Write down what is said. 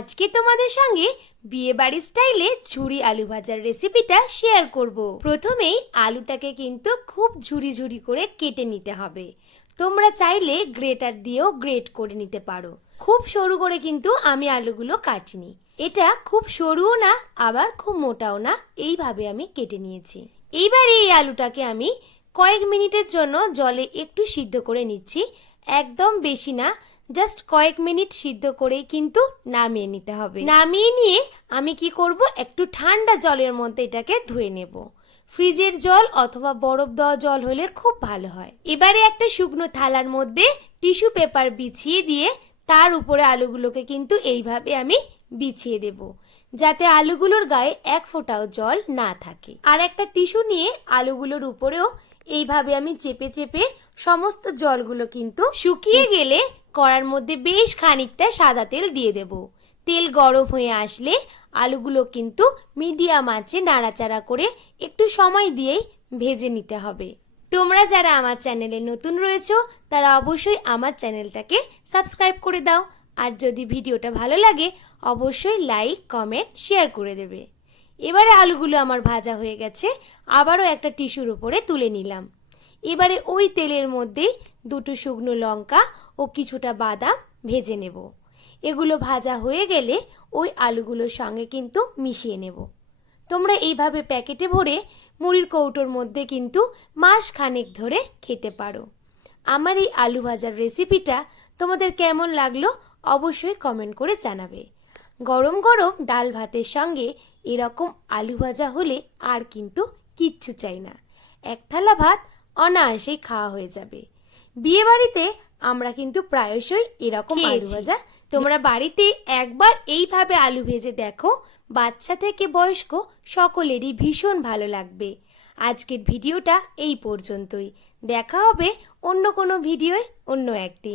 আজকে তোমাদের সঙ্গে বিয়ে বাড়ির স্টাইলে ঝুরি আলু ভাজার রেসিপিটা শেয়ার করব। প্রথমেই আলুটাকে কিন্তু খুব ঝুরি ঝুরি করে কেটে নিতে হবে। তোমরা চাইলে গ্রেটার দিয়েও গ্রেট করে নিতে পারো। খুব সরু করে কিন্তু আমি আলুগুলো কাটিনি। এটা খুব সরুও না, আবার খুব মোটাও না, এইভাবে আমি কেটে নিয়েছি। এইবারে এই আলুটাকে আমি কয়েক মিনিটের জন্য জলে একটু সিদ্ধ করে নিচ্ছি। একদম বেশি না জাস্ট কয়েক মিনিট সিদ্ধ করেই কিন্তু নামিয়ে নিতে হবে। নামিয়ে নিয়ে আমি কি করব? একটু ঠান্ডা জলের মধ্যে এটাকে ধুয়ে নেব। ফ্রিজের জল অথবা বরফ দেওয়া জল হলে খুব ভালো হয়। এবারে একটা শুকনো থালার মধ্যে টিস্যু পেপার বিছিয়ে দিয়ে তার উপরে আলুগুলোকে কিন্তু এইভাবে আমি বিছিয়ে দেব, যাতে আলুগুলোর গায়ে এক ফোঁটাও জল না থাকে। আর একটা টিস্যু নিয়ে আলুগুলোর উপরেও এইভাবে আমি চেপে চেপে সমস্ত জলগুলো কিন্তু শুকিয়ে গেলে কড়ার মধ্যে বেশ খানিকটা সাদা তেল দিয়ে দেব। তেল গরম হয়ে আসলে আলুগুলো কিন্তু মিডিয়াম আঁচে নাড়াচাড়া করে একটু সময় দিয়েই ভেজে নিতে হবে। তোমরা যারা আমার চ্যানেলে নতুন রয়েছো, তারা অবশ্যই আমার চ্যানেলটাকে সাবস্ক্রাইব করে দাও। আর যদি ভিডিওটা ভালো লাগে, অবশ্যই লাইক, কমেন্ট, শেয়ার করে দেবে। এবারে আলুগুলো আমার ভাজা হয়ে গেছে, আবারও একটা টিস্যুর উপরে তুলে নিলাম। এবারে ওই তেলের মধ্যেই দুটো শুকনো লঙ্কা ও কিছুটা বাদাম ভেজে নেব। এগুলো ভাজা হয়ে গেলে ওই আলুগুলোর সঙ্গে কিন্তু মিশিয়ে নেব। তোমরা এইভাবে প্যাকেটে ভরে মুড়ির কৌটোর মধ্যে কিন্তু মাস খানেক ধরে খেতে পারো। আমার এই আলু ভাজার রেসিপিটা তোমাদের কেমন লাগল অবশ্যই কমেন্ট করে জানাবে। গরম গরম ডাল ভাতের সঙ্গে এরকম আলু ভাজা হলে আর কিন্তু কিচ্ছু চাই না। এক থালা ভাত অনায়াসেই খাওয়া হয়ে যাবে। বিয়ে বাড়িতে আমরা কিন্তু প্রায়শই এরকম আলু ভাজা। তোমরা বাড়িতে একবার এইভাবে আলু ভেজে দেখো বাচ্চা থেকে বয়স্ক সকলেরই ভীষণ ভালো লাগবে। আজকের ভিডিওটা এই পর্যন্তই। দেখা হবে অন্য কোনো ভিডিওয় অন্য একদিন।